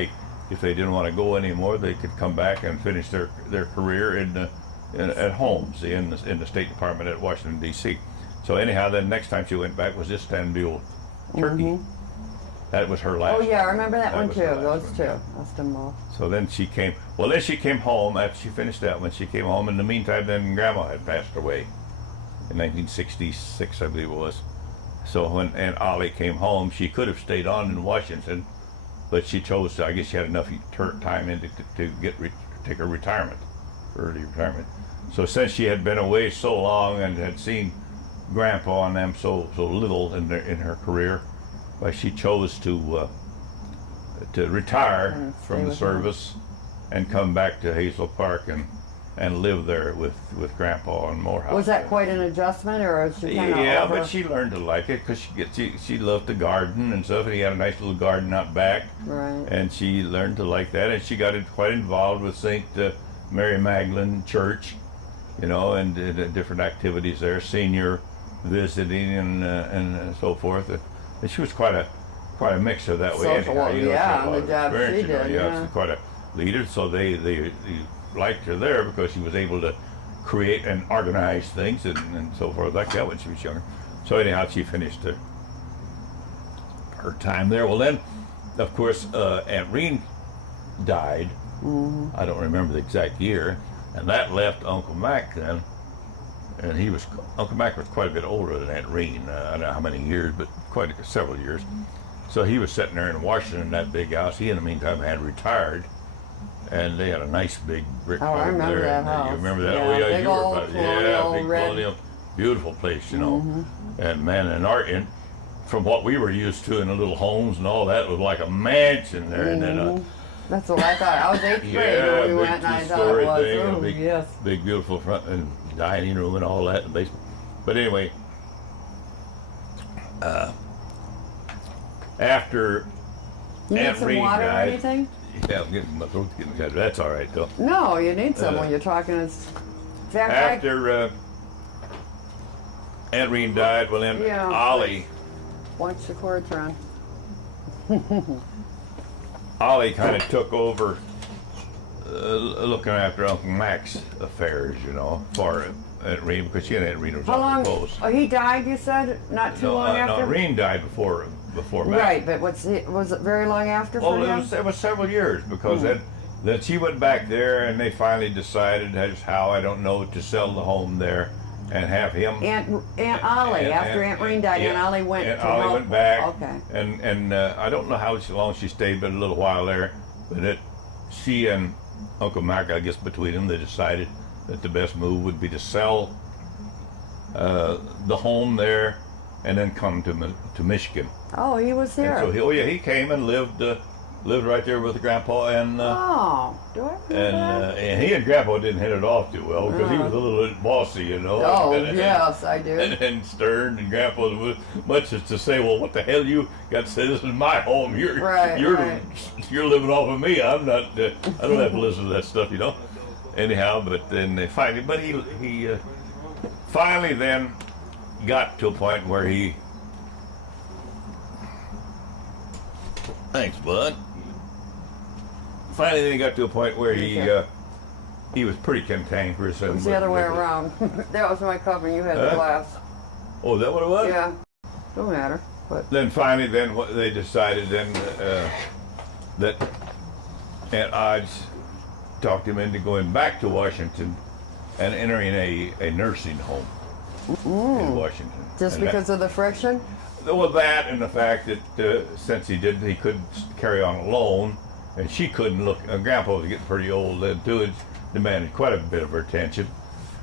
if they didn't want to go anymore, they could come back and finish their career at home, see, in the State Department at Washington D.C. So anyhow, then next time she went back was Istanbul, Turkey. That was her last. Oh yeah, I remember that one was too. her last Those one, two. yeah. Istanbul. So then she came. Well, then she came home after she finished that one. She came home. In the meantime, then Grandma had passed away in 1966, I believe it was. So when Aunt Ollie came home, she could have stayed on in Washington, but she chose to. I guess she had enough time in to take her retirement, early retirement. So since she had been away so long and had seen Grandpa and them so little in her career, well, she chose to retire from the service and come back to Hazel Park and live there with Grandpa and Morehouse. Was that quite an adjustment, or was she kind of Yeah, over? but she learned to like it because she loved to garden and stuff, and he had a nice little garden out back. Right. And she learned to like that, and she got quite involved with St. Mary Magdalene Church, and different activities there, senior visiting and so forth. And she was quite quite a mixer that way. Social, Anyhow, you know, yeah, she had a lot the of job experience, she you know, did, yeah, yeah. she's quite a leader. So they liked her there because she was able to create and organize things and so forth like that when she was younger. So anyhow, she finished her time there. Well, then, of course, Aunt Reen died. Mm-hmm. I don't remember the exact year, and that left Uncle Mac then. And Uncle Mac was quite a bit older than Aunt Reen. I don't know how many years, but several years. So he was sitting there in Washington in that big house. He, in the meantime, had retired, and they had a nice big brick Oh, I home remember there. that And house. You remember that? Yeah, Oh yeah, big you were old about colonial big red. colonial, beautiful place, you know. Mm-hmm. And man, and from what we were used to in the little homes and all that, it was like a mansion there. And then That's what I thought. I was 8th grade when we big went, and I thought it two-story was. thing, Oh, a big, yes. big beautiful front and dining room and all that in the basement. But anyway, after You need Aunt some Reen water or died, anything? yeah, I'm getting my throat's getting cut. That's all right though. No, you need some Uh, when you're talking. In fact, After Aunt Reen died, well then Yeah, Ollie watch the cords run. Ollie kind of took over looking after Uncle Mac's affairs, you know, for Aunt Reen, because she and Aunt Reen was How long? awful close. Oh, he died. You said not too long after. No, Reen died before Mac. Right, but was it very long after for Oh, him? it was several years because then she went back there and they finally decided as how I don't know to sell the home there and have him. Aunt Ollie, after Aunt Reen died, Aunt Ollie went Aunt to Ollie help. went back. Okay. And I don't know how long she stayed, but a little while there. But she and Uncle Mac, I guess between them, they decided that the best move would be to sell the home there and then come to Michigan. Oh, he was there. And so he came and lived right there with Grandpa and oh, do I remember that? and he and Grandpa didn't hit it off too well because he was a little bit bossy, you know. Oh, and, yes, I do. and stern, and Grandpa was much as to say, "Well, what the hell you got to say? This is my home. You're Right. you're living off of me. I'm not. I don't have to listen to that stuff, you know." Anyhow, but then they finally, but he finally then got to a point where he. Thanks, bud. Finally, then he got to a point where he was pretty cantankerous. It was the other way around. That was my cup and you had the Huh? glass. Oh, is that what it was? Yeah. Don't matter. But Then finally, what they decided that Aunt Odds talked him into going back to Washington and entering a nursing home in Washington. just And because of the friction? well, that and the fact that since he couldn't carry on alone, and she couldn't look. Grandpa was getting pretty old then too. It demanded quite a bit of her attention,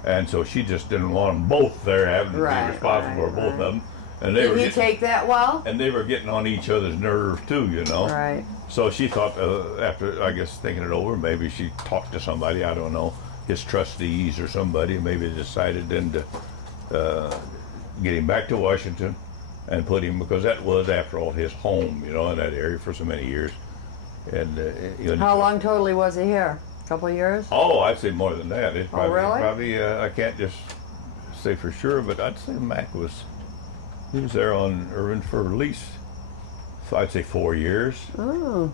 and so she just didn't want them both there having to Right, be responsible for both of them. And they Did were he getting, take that well? and they were getting on each other's nerves too, you know. Right. So she thought, after I guess thinking it over, maybe she talked to somebody, I don't know, his trustees or somebody, maybe decided then to get him back to Washington and put him, because that was, after all, his home, you know, in that area for so many years. And How long totally was he here? A couple of years? Oh, I'd say more than that. It probably, really? Probably, I can't just say for sure, but I'd say Mac he was there on Irvin for at least, I'd say 4 years. Oh.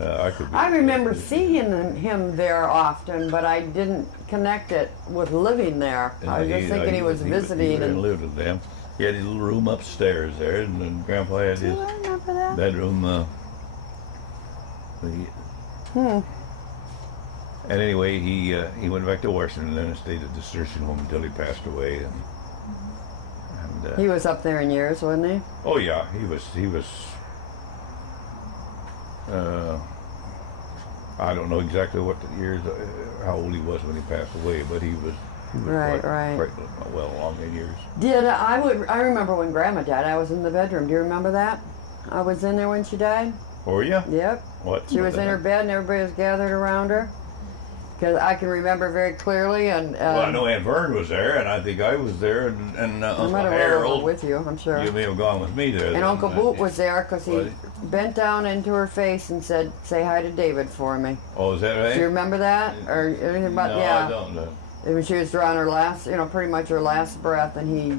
I remember seeing him there often, but I didn't connect it with living there. I was just thinking he was visiting. He and lived with them. He had his little room upstairs there, and then Grandpa had his I remember that. bedroom. And anyway, he went back to Washington and then stayed at the nursing home until he passed away. And He was up there in years, wasn't he? oh yeah, he was. I don't know exactly what the years, how old he was when he passed away, but he was Right, quite well along in years. I remember when Grandma died, I was in the bedroom. Do you remember that? I was in there when she died. Oh yeah? Yep. What? She was in her bed and everybody was gathered around her. Because I can remember very clearly. And Well, I know Aunt Vern was there, and I think I was there, and I Uncle might have Harold. went with you, I'm sure. You may have gone with me there. And then, Uncle Boot was there because he Was bent down into her face and said, "Say hi to David for me." Oh, is that right? Do you remember that? Or anything about, no, yeah. I don't know. When she was drawing her last, pretty much her last breath, and he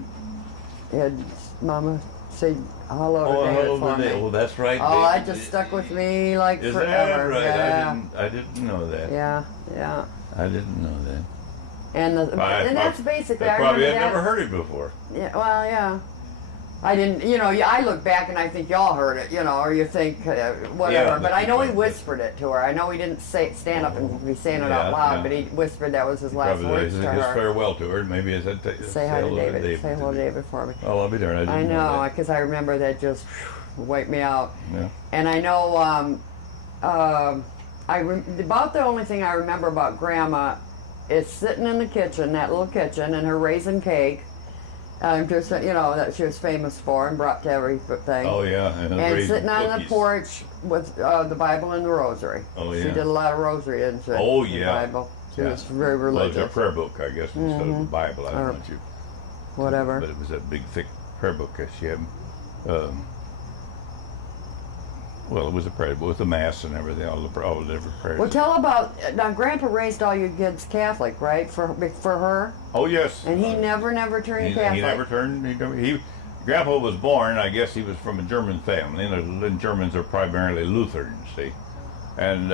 had Mama say hello to David hello for to David. me. Well, that's right. Oh, that David. just stuck with me like Is forever. that right? Yeah. I didn't know that. Yeah, yeah. I didn't know that. And and that's basically. I probably had remember never heard it before. Yeah, well, yeah. I didn't, I look back and I think y'all heard it, or you think whatever. Yeah, but I know he but- whispered it to her. I know he didn't stand up and be saying it Yeah, out loud, yeah. but he whispered that was his last Probably words his to her. farewell to her. Maybe he said, Say hi to David. Say hello to David for me. Oh, I'll be there. I know, because I remember that just wiped me out. Yeah. And I know about the only thing I remember about Grandma is sitting in the kitchen, that little kitchen, and her raising cake. Just that she was famous for and brought to everything. Oh yeah, And sitting on the porch with the Bible and the Rosary. Oh yeah. She did a lot of rosary, didn't she? Oh, The yeah. Bible. She Yeah. was very Well, it's religious. a prayer book, I guess, instead of the Bible. I don't Or know what you. Whatever. But it was that big, thick prayer book that she had. Well, it was a prayer book with the mass and everything, all the different prayers. Well, tell about now. Grandpa raised all your kids Catholic, right? For her, Oh yes. and he never turned Catholic. He never turned. Grandpa was born. I guess he was from a German family, and the Germans are primarily Lutherans. See, and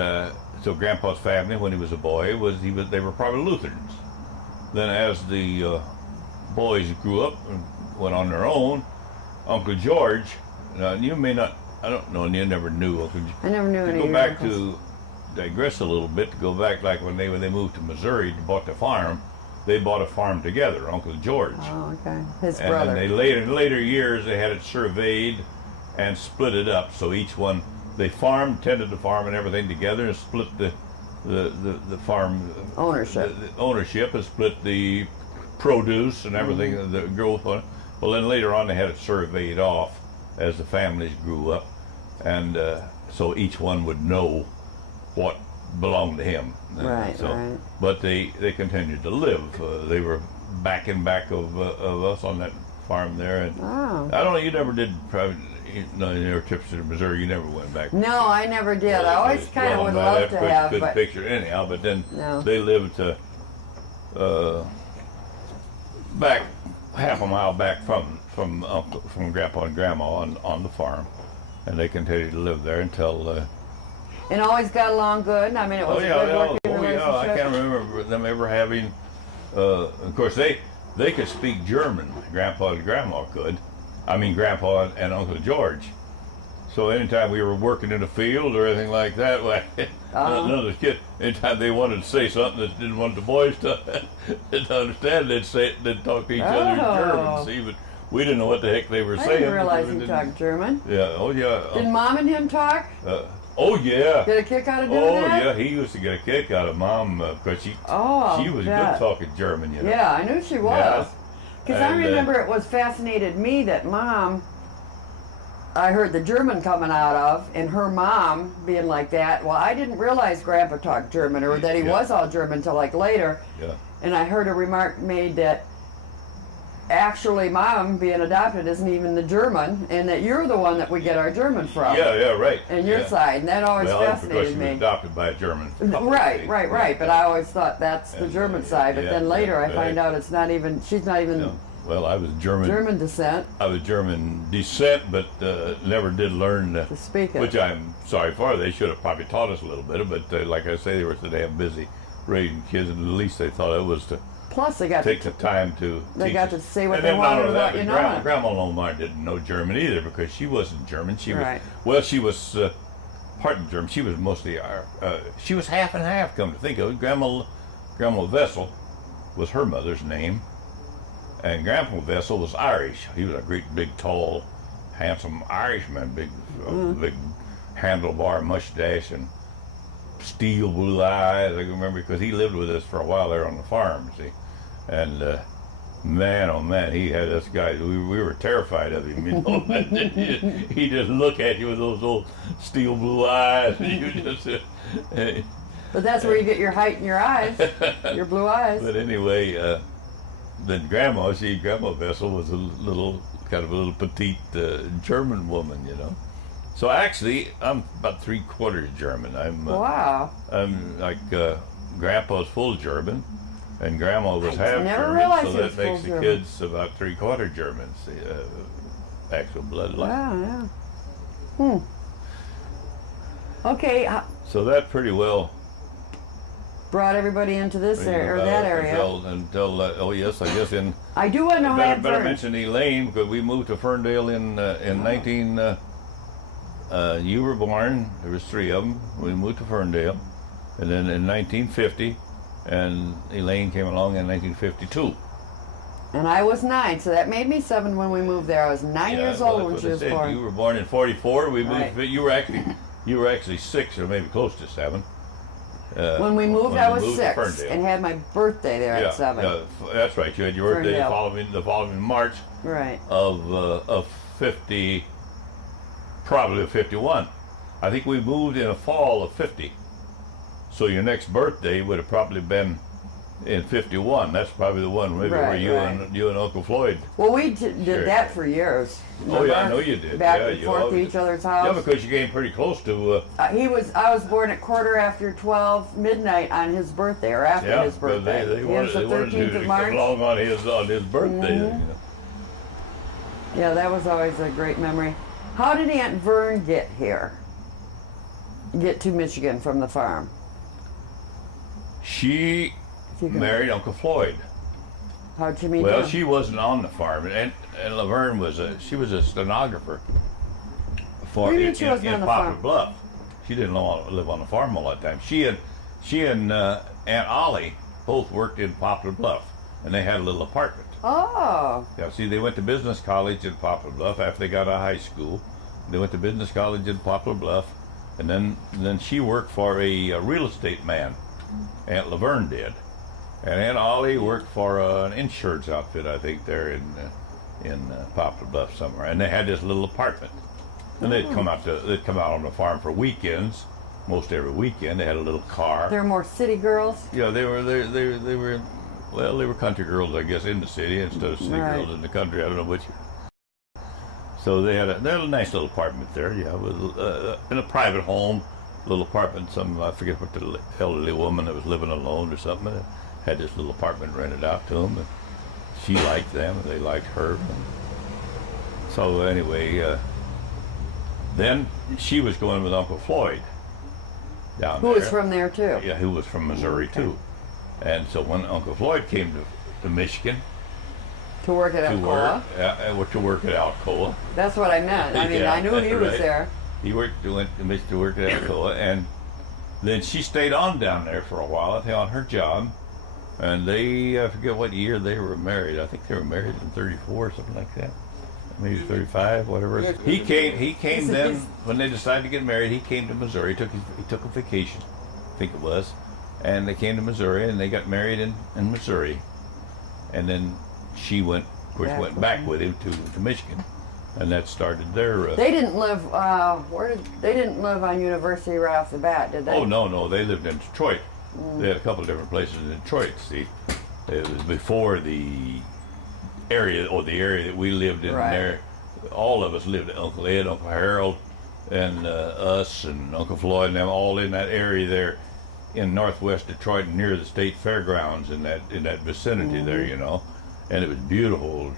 so Grandpa's family, when he was a boy, they were probably Lutherans. Then, as the boys grew up and went on their own, Uncle George. Now you may not. I don't know, and you never knew Uncle George. I never knew To any go of back your to digress a little bit, to go back like when they moved to Missouri to bought the farm, they bought a farm together, Uncle George. Oh, okay. His And brother. then in later years they had it surveyed and split it up. So each one they tended the farm and everything together and split the farm Ownership. the ownership and split the produce and everything, the growth on it. Well, then later on they had it surveyed off as the families grew up, and so each one would know what belonged to him. Right, So, right. but they continued to live. They were back of us on that farm there, and Oh. I don't know. You never did your trips to Missouri. You never went back. No, I never did. I always kind of would love to have, good but picture anyhow. But then No. they lived back half a mile back from Grandpa and Grandma on the farm, and they continued to live there until. and always got along good. I mean, it was a good working relationship. I can't remember them ever having. Of course, they could speak German. Grandpa and Grandma could. I mean, Grandpa and Uncle George. So anytime we were working in the field or anything like that, none of the kids, anytime they wanted to say something that didn't want the boys to understand, they'd talk to each other in German. See, but we didn't know what the heck they were I saying. didn't realize because you talked German. Yeah. Oh yeah. Did Mom and him talk? Oh yeah. Get a kick out of doing Oh that? yeah, he used to get a kick out of Mom because she was yeah. good talking German, you know. Yeah, I knew she was. Because I And, remember it was fascinated me that Mom, I heard the German coming out of, and her mom being like that. Well, I didn't realize Grandpa talked German or that he Yeah. was all German until like later. Yeah. And I heard a remark made that actually Mom being adopted isn't even the German, and that you're the one that we get our German from. Yeah, right. And your yeah. side, and that always Well, because fascinated she was me. adopted by a German couple, Right, see. right. But I always thought that's the And, German side. But yeah, then later I right. find out it's not even. She's not even No. Well, I was German. German descent I was German descent, but never did learn to speak it. which I'm sorry for. They should have probably taught us a little bit, but like I say, they were so damn busy raising kids, and the least they thought it was to Plus, they got take to, the time to they teach got us. to say what And they then not wanted only that, without you but knowing. Grandma Lohmeier didn't know German either because she wasn't German. She was Right. well, she was part German. She was mostly she was half and half. Come to think of it, Grandma Vessel was her mother's name, and Grandpa Vessel was Irish. He was a great, big, tall, handsome Irishman, big handlebar mustache and steel blue eyes. I can remember because he lived with us for a while there on the farm, see. And man, oh man, he had us guys. We were terrified of him, you know. He just look at you with those old steel blue eyes, and you just. But that's where you get your height in your eyes, your blue eyes. But anyway, then Grandma Vessel was kind of a little petite German woman, you know. So actually, I'm about 3/4 German. Wow. I'm like Grandpa's full German, and Grandma was half never German, realized so he that was makes full the German. kids about 3/4 Germans. actual bloodline. Yeah, yeah. Okay, So that pretty well. brought everybody into this area, or that area. Until oh yes, I guess in. I do want to know how Better Vern. mention Elaine because we moved to Ferndale in 19. You were born. There was 3 of them. We moved to Ferndale, and then in 1950, and Elaine came along in 1952. And I was 9, so that made me 7 when we moved there. I was 9 years well, old when that's she what was I said. born. You were born in 44. We moved. Right. You were actually 6 or maybe close to 7. When we moved, when I we was moved to 6 Ferndale. and had my birthday there at 7. That's right. You had your birthday Ferndale. the following March Right. of 50, probably 51. I think we moved in the fall of 50. So your next birthday would have probably been in 51. That's probably the one maybe where Right, you right. and Uncle Floyd. Well, we did Sure. that for years. Oh yeah, I Remember? know you did. Back yeah, and you forth to always- each other's Yeah, house. because you came pretty close to. I was born at quarter after 12 midnight on his birthday, or after Yeah, his because birthday. they He wanted, was the they wanted 13th to of come March. along on his birthday. You know. Yeah, that was always a great memory. How did Aunt Vern get here? Get to Michigan from the farm? She If you can- married Uncle Floyd. How'd you meet Well, him? she wasn't on the farm, and Laverne was she was a stenographer for What do you mean in, she wasn't in on the Poplar farm? Bluff. She didn't live on the farm all that time. She and Aunt Ollie both worked in Poplar Bluff, and they had a little apartment. Oh, Yeah, see, they went to business college in Poplar Bluff after they got out of high school. They went to business college in Poplar Bluff, and then she worked for a real estate man. Aunt Laverne did, and Aunt Ollie worked for an insurance outfit, I think, there in Poplar Bluff somewhere. And they had this little apartment, and they'd come out on the farm for weekends. Most every weekend, they had a little car. they're more city girls. Yeah, they were. Well, they were country girls, I guess, in the city instead of city Right. girls in the country. I don't know which. So they had a nice little apartment there. Yeah, with in a private home, little apartment. I forget what the elderly woman that was living alone or something had this little apartment rented out to them. And she liked them, and they liked her. So anyway, then she was going with Uncle Floyd down Who there. was from there too? Yeah, who was from Missouri too. And so when Uncle Floyd came to Michigan To work at Alcoa. to work at Alcoa, That's what I meant. I mean, Yeah, I knew he was right. there. he went to Michigan to work at Alcoa, and then she stayed on down there for a while, I think, on her job. And I forget what year they were married. I think they were married in 34 or something like that. Maybe 35, whatever. He came then when they decided to get married. He came to Missouri. He took a vacation, I think it was, and they came to Missouri and they got married in Missouri. And then she went back with him to Michigan, and that started their. They didn't live. They didn't live on University right off the bat, did they? Oh no, they lived in Detroit. They had a couple of different places in Detroit. See, it was before the area that we lived in Right. there. All of us lived. Uncle Ed, Uncle Harold, and us, and Uncle Floyd, and them all in that area there in northwest Detroit, near the state fairgrounds, in that vicinity there, you know. And it was beautiful,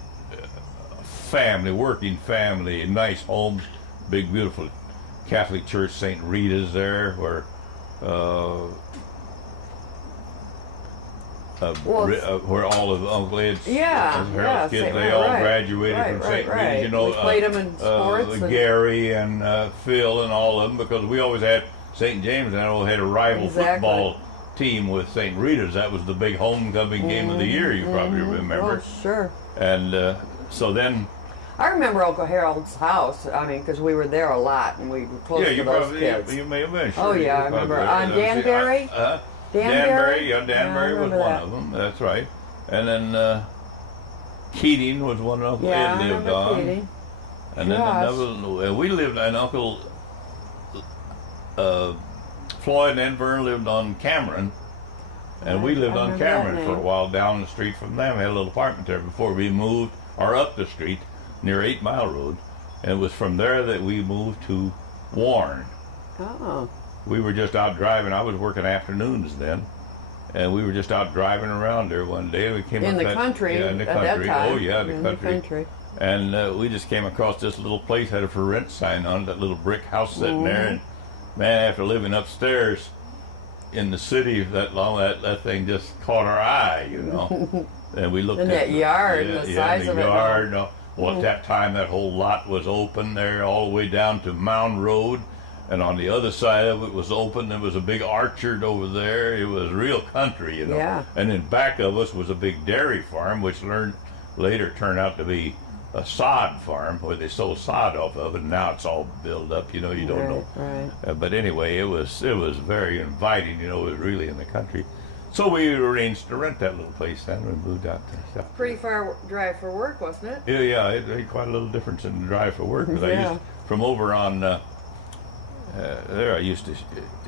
working family, nice homes, big beautiful Catholic church, St. Rita's there, where where all of Uncle Ed's Harold's kids, they all graduated from St. Rita's, you know. We played them in sports. Gary and Phil and all of them, because we always had St. James, and I always had a rival football team with St. Rita's. That was the big homecoming game of the year, you probably remember. Oh, sure. And so then. I remember Uncle Harold's house. I mean, because we were there a lot, and we were close to those kids. You may have been. Oh, Sure, yeah, I remember. Danbury? Danbury, yeah, Danbury I was remember one that. of them. That's right. And then Keating was one Uncle Yeah, Ed I lived remember on. Keating. And then Gosh. another, we lived, and Uncle Floyd and Vern lived on Cameron. And we lived I on remember that Cameron for a name. while down the street from them. We had a little apartment there before we moved, or up the street near 8 Mile Road. And it was from there that we moved to Warren. Oh. We were just out driving. I was working afternoons then. And we were just out driving around there one day. And we came In up the that, country Yeah, in the at that country. time. Oh, yeah, In the country. And we just came across this little place, had a for rent sign on it, that little brick house sitting there. And man, after living upstairs in the city that long, that thing just caught our eye, you know. And we looked And at that yard, the size of it. yard. Well, at that time, that whole lot was open there, all the way down to Mound Road. And on the other side of it was open. There was a big orchard over there. It was real country, you know. Yeah. And in back of us was a big dairy farm, which later turned out to be a sod farm where they sold sod off of it. And now it's all built up, you know. You don't know. Right. But anyway, it was very inviting, you know. It was really in the country. So we arranged to rent that little place then. We moved out there. Pretty far drive for work, wasn't it? Yeah, it made quite a little difference in the drive for work. Because Yeah. from over on there, I used to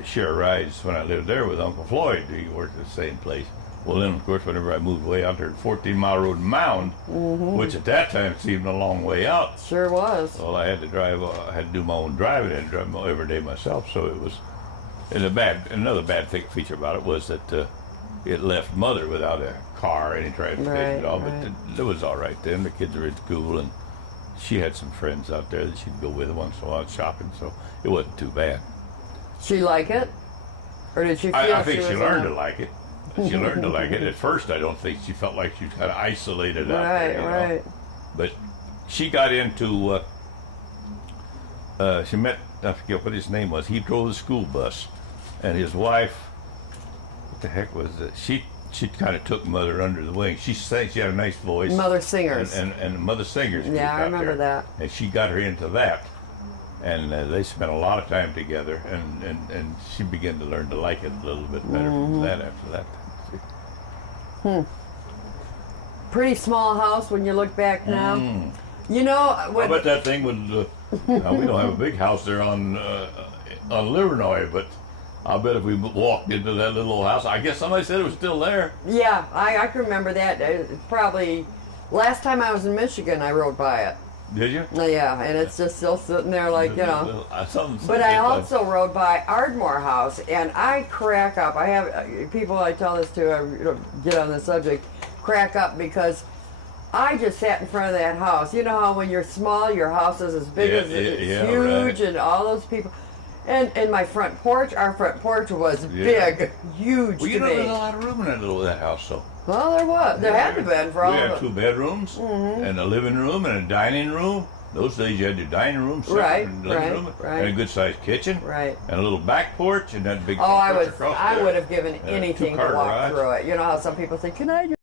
share rides when I lived there with Uncle Floyd. He worked at the same place. Well, then, of course, whenever I moved way out there to 14 Mile Road in Mound, which at that time seemed a long way out. Sure was. Well, I had to drive. I had to do my own driving. I had to drive every day myself. So it was. And another bad feature about it was that it left Mother without a car, any transportation at all. Right. But it was all right then. The kids were in school, and she had some friends out there that she'd go with once in a while shopping. So it wasn't too bad. She like it, or did she feel? I think she she was learned to like it. She learned to like it. At first, I don't think she felt like she was kind of isolated out there. You know? Right. But she got into. She met. I forget what his name was. He drove the school bus, and his wife. What the heck was it? She kind of took Mother under the wing. She sang. She had a nice voice. Mother Singers. And Mother Singers. Yeah, I out remember there. that. And she got her into that. And they spent a lot of time together, and she began to learn to like it a little bit better from that after that. Pretty small house when you look back now. You know I what? bet that thing was. Now, we don't have a big house there on Livernois, but I bet if we walked into that little old house, I guess somebody said it was still there. Yeah, I can remember that. Probably last time I was in Michigan, I rode by it. Did you? Yeah, and it's just still sitting there, like you know. Something But I also rode by Ardmore House, and I crack up. I have people I tell this to, get on the subject, crack up because I just sat in front of that house. You know how when you're small, your house is as big as it's huge, right. and all those people. And my front porch, our front porch was big, huge Well, you to know, me. there's a lot of room in that house, so. Well, there was. There had to have been for all We had of 2 it. bedrooms, and a living room, and a dining room. Those days you had your dining room, Right, and living room, right. and a good-sized kitchen, Right. and a little back porch, and that big Oh, front porch across I there. would have given And a anything to two-car walk garage. through it. You know how some people say, "Can I just